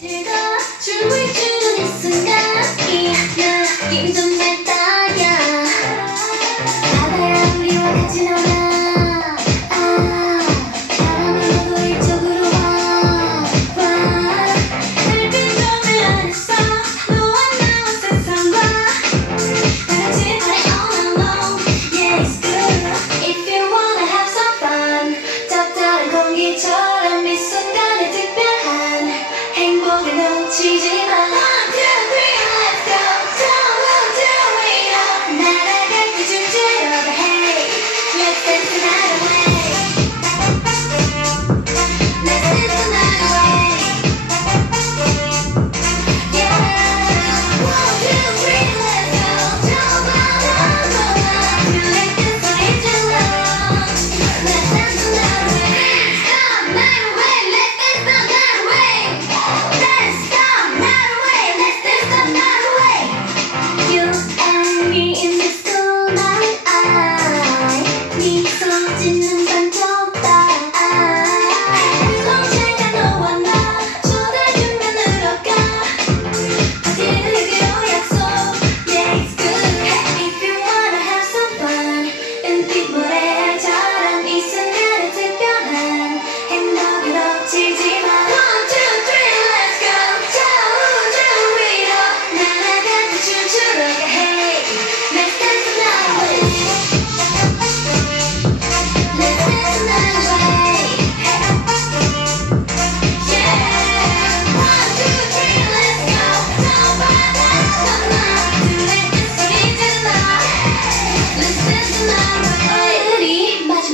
记得。She's in.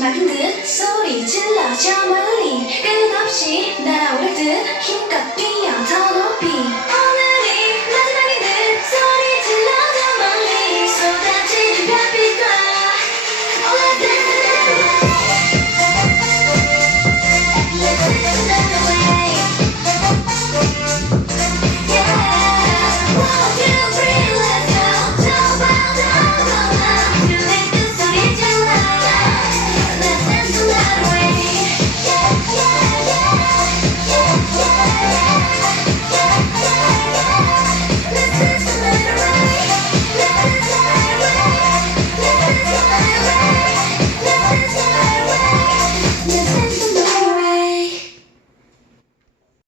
당근 소리 질러 저 멀리 끝없이 날